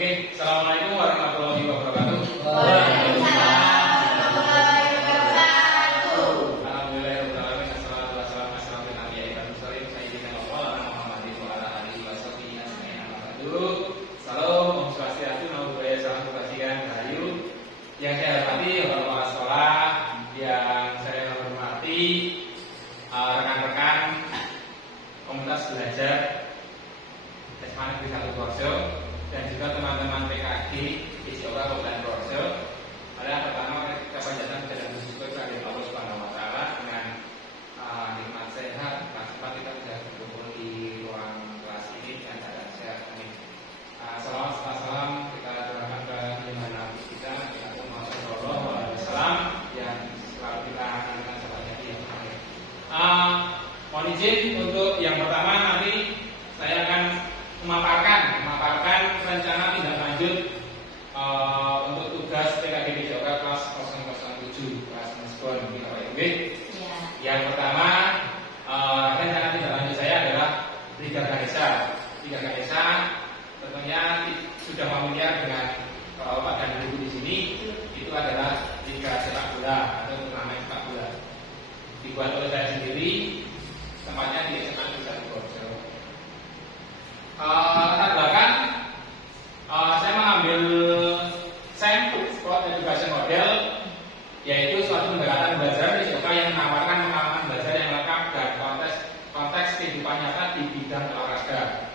Oke, assalamualaikum warahmatullahi wabarakatuh. Waalaikumsalam warahmatullahi wabarakatuh. Alhamdulillahirobbilalamin. Assalatu wassalamu ala asyrofil anbiya'i wal mursalin sayyidina Muhammadin wa ala alihi washabihi ajmain. Amma ba'du. Salam, Om Swastiastu, Namo Buddhaya, salam kebajikan, rahayu. Yang saya hormati Bapak sekolah, yang saya hormati rekan-rekan komunitas belajar SMA Negeri 1 Purworejo dan juga teman-teman PKG di Jawa Kabupaten Purworejo. Adalah pertama kita panjatkan dan bersyukur kepada Allah Subhanahu wa taala dengan nikmat sehat, sempat kita bisa berkumpul di ruang kelas ini dan keadaan sehat. Amin. Salam kita serahkan ke junjungan Nabi kita Muhammad sallallahu alaihi wasallam yang selalu kita ingatkan sebagai yang akhir. Mohon izin untuk yang pertama nanti saya akan memaparkan rencana tindak lanjut untuk tugas PKG Jawa kelas 007 kelas Meskon di Bapak Ibu. Ya. Yang pertama rencana tindak lanjut saya adalah Liga Ganesha. Liga Ganesha tentunya sudah familiar dengan Bapak dan Ibu di sini. Itu adalah Liga sepak bola atau turnamen sepak bola. Dibuat oleh saya sendiri, tempatnya di SMA Negeri 1 Purworejo. Latar belakang saya mengambil SEM Sport Education Model, yaitu suatu pendekatan belajar di sekolah yang menawarkan pengalaman belajar yang lengkap dan konteks kehidupan nyata di bidang olahraga.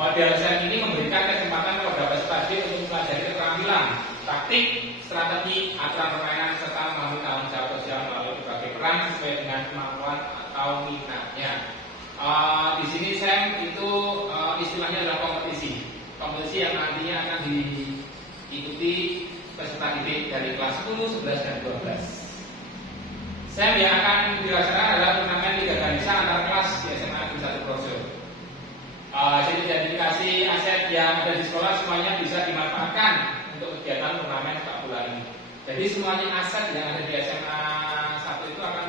Model SEM ini memberikan kesempatan kepada peserta didik untuk mempelajari keterampilan, taktik, strategi, aturan permainan serta mengambil tanggung jawab sosial melalui berbagai peran sesuai dengan kemampuan atau minatnya. Di sini SEM itu istilahnya adalah kompetisi yang nantinya akan diikuti peserta didik dari kelas 10, 11, dan 12. SEM yang akan dilaksanakan adalah turnamen Liga Ganesha antar kelas di SMA Negeri 1 Purworejo. Jadi identifikasi aset yang ada di sekolah semuanya bisa dimanfaatkan untuk kegiatan turnamen sepak bola ini. Jadi semuanya aset yang ada di SMA 1 itu akan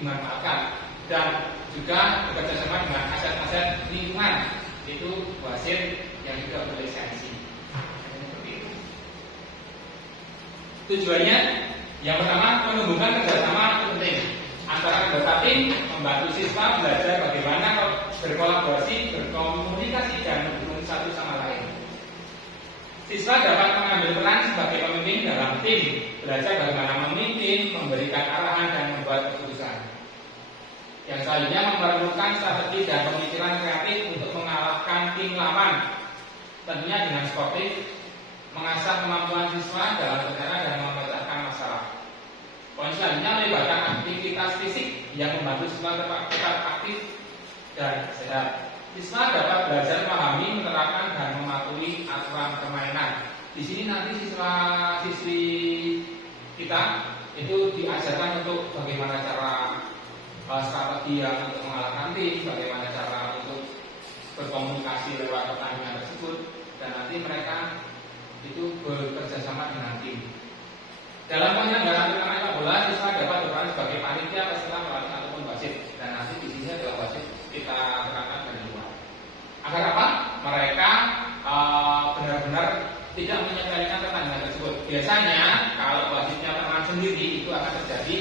dimanfaatkan dan juga bekerjasama dengan aset-aset lingkungan, itu wasit yang juga berlisensi. Tujuannya yang pertama menumbuhkan kerjasama penting antara kedua tim, membantu siswa belajar bagaimana berkolaborasi, berkomunikasi dan mendukung satu sama lain. Siswa dapat mengambil peran sebagai pemimpin dalam tim, belajar bagaimana memimpin, memberikan arahan dan membuat keputusan. Yang selanjutnya memerlukan strategi dan pemikiran kreatif untuk mengalahkan tim lawan, tentunya dengan sportif, mengasah kemampuan siswa dalam berbicara dan memecahkan masalah. Poin selanjutnya melibatkan aktivitas fisik yang membantu siswa tetap aktif dan sehat. Siswa dapat belajar memahami, menerapkan dan mematuhi aturan permainan. Di sini nanti siswa-siswi kita itu diajarkan untuk bagaimana cara strategi yang untuk mengalahkan tim, bagaimana cara untuk berkomunikasi lewat pertandingan tersebut, dan nanti mereka itu bekerja sama dengan tim. Dalam penyelenggaraan turnamen sepak bola, siswa dapat berperan sebagai panitia, peserta, pelatih ataupun wasit, dan nanti di sini adalah wasit kita terangkan dari luar. Agar apa? Mereka benar-benar tidak menyepelekan pertandingan tersebut. Biasanya kalau wasitnya teman sendiri itu akan terjadi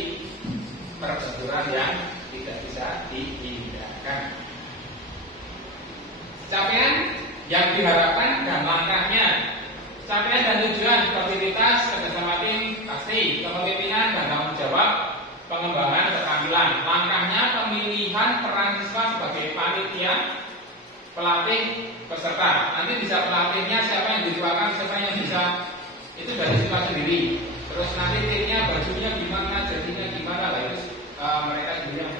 perbenturan yang tidak bisa dihindarkan. Capaian yang diharapkan dan langkahnya. Capaian dan tujuan aktivitas kerjasama tim pasti, kepemimpinan dan tanggung jawab, pengembangan keterampilan. Langkahnya pemilihan peran siswa sebagai panitia, pelatih, peserta. Nanti bisa pelatihnya siapa yang dituakan, siapa yang bisa itu dari siswa sendiri. Terus nanti timnya bajunya gimana, jadinya gimana lah itu mereka sendiri yang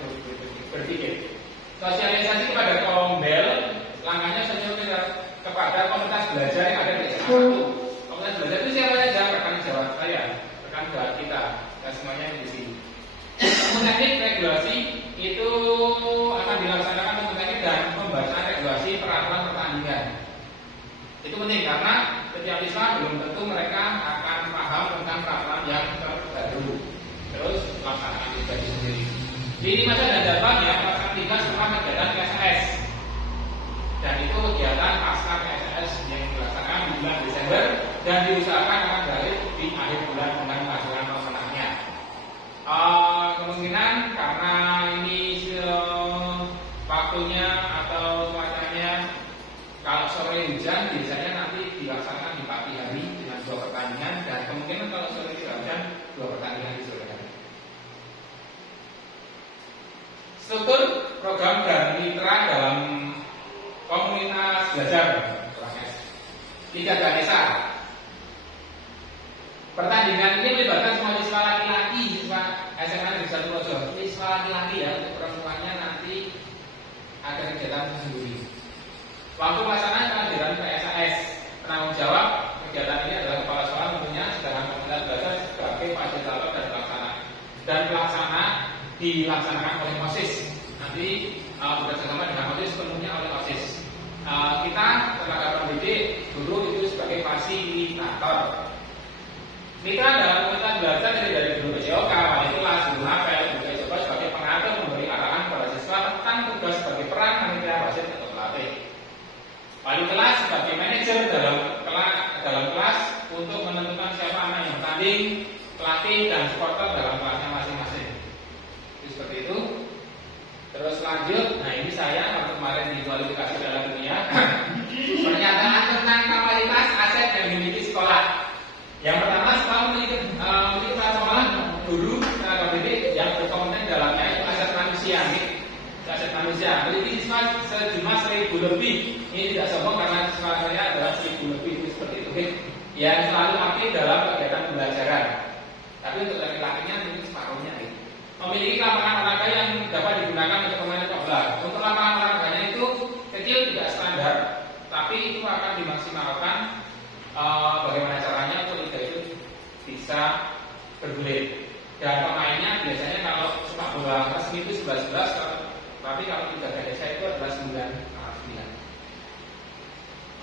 berpikir. Sosialisasi kepada kombel, langkahnya sosialisasi kepada komunitas belajar yang ada di SMA 1. Komunitas belajar itu siapa saja? Rekan sejawat saya, rekan sejawat kita, dan semuanya di sini. Teknik regulasi itu akan dilaksanakan untuk teknik dan pembacaan regulasi peraturan pertandingan. Itu penting karena setiap siswa belum tentu mereka akan paham tentang peraturan yang terbaru. Terus melaksanakan itu sendiri. Di masa dan jadwal ya, pelaksanaan 3 semua kegiatan PSS. Dan itu kegiatan pasca PSS PKS yang dilaksanakan di bulan Desember dan diusahakan akan berakhir di akhir bulan dengan hasil pemenangnya. Kemungkinan karena ini waktunya atau cuacanya kalau sore hujan biasanya nanti dilaksanakan di pagi hari dengan 2 pertandingan dan kemungkinan kalau sore tidak hujan 2 pertandingan di sore hari. Struktur program dan mitra dalam komunitas belajar 3 Ganesha. Pertandingan ini melibatkan semua siswa laki-laki, siswa SMA Negeri 1 Purworejo. Siswa laki-laki ya, untuk perempuannya nanti ada kegiatan sendiri. Waktu pelaksanaan akan dilakukan PSAS. Penanggung jawab kegiatan ini adalah kepala sekolah tentunya, sedangkan komunitas belajar sebagai fasilitator dan pelaksana dilaksanakan oleh OSIS. Nanti bekerjasama dengan OSIS penuhnya oleh OSIS. Kita tenaga pendidik, guru itu sebagai fasilitator. Mitra dalam komunitas belajar dari guru PJOK, wali kelas, guru apel, guru PJOK sebagai pengatur memberi arahan kepada siswa tentang tugas sebagai peran panitia wasit atau pelatih. Wali kelas sebagai manajer dalam kelas untuk menentukan siapa anak yang bertanding, pelatih dan supporter dalam kelasnya masing-masing. Itu seperti itu. Terus lanjut, nah ini saya waktu kemarin di kualifikasi Piala Dunia pernyataan tentang kapasitas aset yang dimiliki sekolah. Yang pertama, sekolah memiliki sekolah guru tenaga pendidik yang berkompeten dalamnya itu aset manusia, aset manusia. Memiliki siswa sejumlah 1.000 lebih. Ini tidak sombong karena siswa saya adalah 1.000 lebih itu seperti itu. Yang selalu aktif dalam kegiatan pembelajaran. Tapi untuk laki-lakinya mungkin separuhnya. Memiliki lapangan olahraga yang dapat digunakan untuk pemain sepak bola. Untuk lapangan olahraganya itu kecil tidak standar, tapi itu akan dimaksimalkan. Bagaimana caranya untuk liga itu bisa bergulir. Dan pemainnya biasanya kalau sepak bola resmi itu 11-11, tapi kalau liga Ganesha itu adalah 9-9.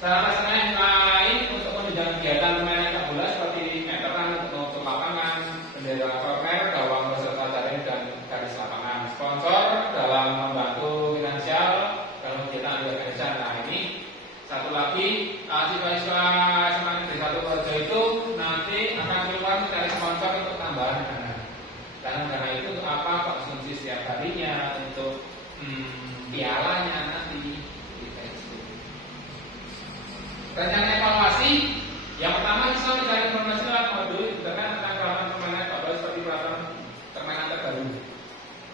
Cara laksana yang lain untuk menunjang kegiatan permainan sepak bola seperti meteran untuk lapangan, bendera corner, gawang beserta jaring dan garis lapangan. Sponsor dalam membantu finansial dalam kegiatan liga Ganesha. Nah ini satu lagi, siswa-siswa SMA Negeri 1 Purworejo itu nanti akan keluar mencari sponsor untuk tambahan dana. Dana itu untuk apa? Konsumsi setiap harinya, untuk pialanya nanti. Rencana evaluasi, yang pertama siswa mencari informasi lewat modul internet tentang peralatan permainan sepak bola seperti peralatan permainan terbaru.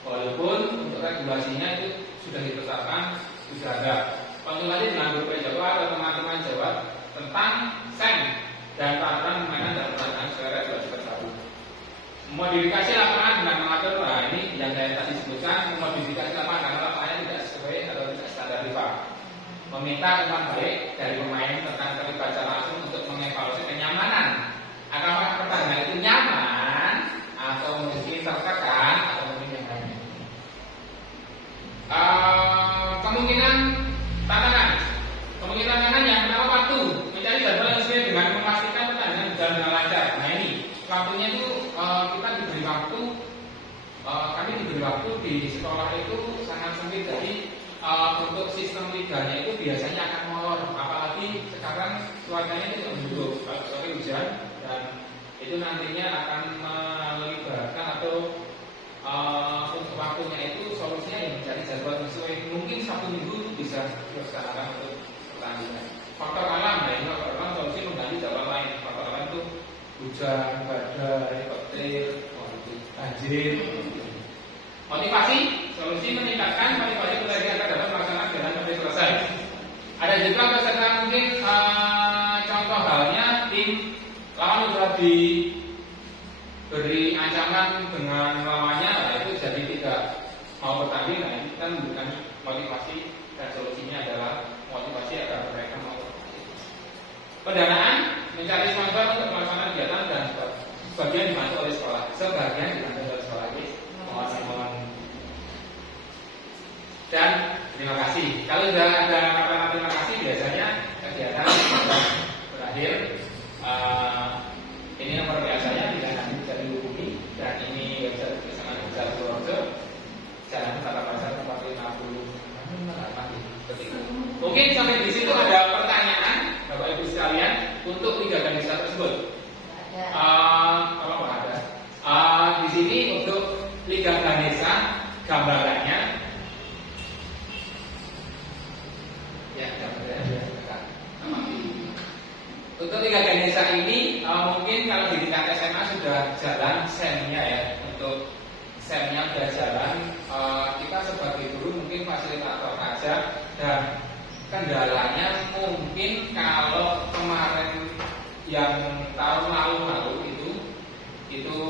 Walaupun untuk regulasinya itu sudah ditetapkan, sudah ada. Konsultasi dengan guru PJOK atau teman-teman jawab tentang SEM dan peraturan permainan dan peralatan secara regulasi terbaru. Modifikasi lapangan dengan mengatur, nah ini yang saya tadi sebutkan, modifikasi lapangan karena lapangannya tidak sesuai atau tidak standar FIFA. Meminta umpan balik dari pemain tentang terlibat secara langsung untuk mengevaluasi kenyamanan. Apakah pertandingan itu nyaman atau mungkin tertekan atau mungkin yang lainnya. Kemungkinan tantangan yang pertama waktu, mencari jadwal yang sesuai dengan memastikan pertandingan berjalan dengan lancar. Nah ini waktunya itu kita diberi waktu, kami diberi waktu di sekolah itu sangat sempit. Jadi untuk sistem liganya itu biasanya akan molor, apalagi sekarang cuacanya itu mendung, kalau sore hujan, dan itu nantinya akan melibatkan atau untuk waktunya itu solusinya yang mencari jadwal sesuai. Mungkin Sabtu Minggu bisa dilaksanakan untuk pertandingan. Faktor alam, nah ini faktor alam solusi mengganti jadwal lain. Faktor alam itu hujan, badai, petir, banjir. Motivasi, solusi meningkatkan motivasi pelatih agar dapat melaksanakan dengan sampai selesai. Ada juga peserta mungkin contoh halnya tim lawan sudah diberi ancaman dengan lawannya, nah itu jadi tidak mau bertanding. Nah ini kan bukan motivasi dan solusinya adalah motivasi agar mereka mau bertanding. Pendanaan, mencari sponsor untuk melaksanakan kegiatan dan sebagian dibantu oleh sekolah, sebagian dibantu oleh sekolah ini. Dan terima kasih. Kalau sudah ada kata terima kasih, biasanya kegiatan berakhir. Ini nomor biasanya tidak nanti bisa dihubungi, dan ini website bersama Negeri 1 Purworejo, Jalan Tata Pasar 450. Mungkin sampai di situ ada pertanyaan. gambarannya ya gambarannya untuk 3 Ganesha ini mungkin kalau di tingkat SMA sudah jalan semnya ya. Untuk semnya sudah jalan, kita sebagai guru mungkin fasilitator saja, dan kendalanya mungkin kalau kemarin yang tahun lalu itu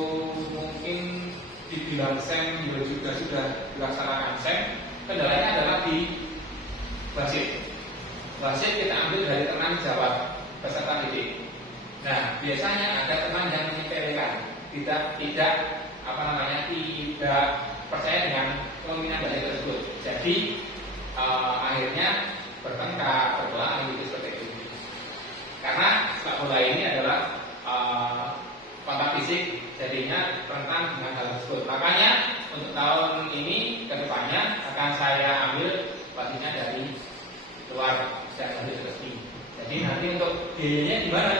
mungkin dibilang sem juga sudah dilaksanakan sem, kendalanya adalah di wasit. Wasit kita ambil dari teman jawab peserta didik. Nah, biasanya ada teman yang menyepelekan, tidak percaya dengan kemungkinan wasit tersebut. Jadi akhirnya bertengkar, berkelahi gitu seperti itu. Karena sepak bola ini adalah kontak fisik, jadinya rentan dengan hal tersebut. Makanya untuk tahun ini kedepannya akan saya ambil wasitnya dari luar, dari resmi. Jadi nanti untuk biayanya gimana?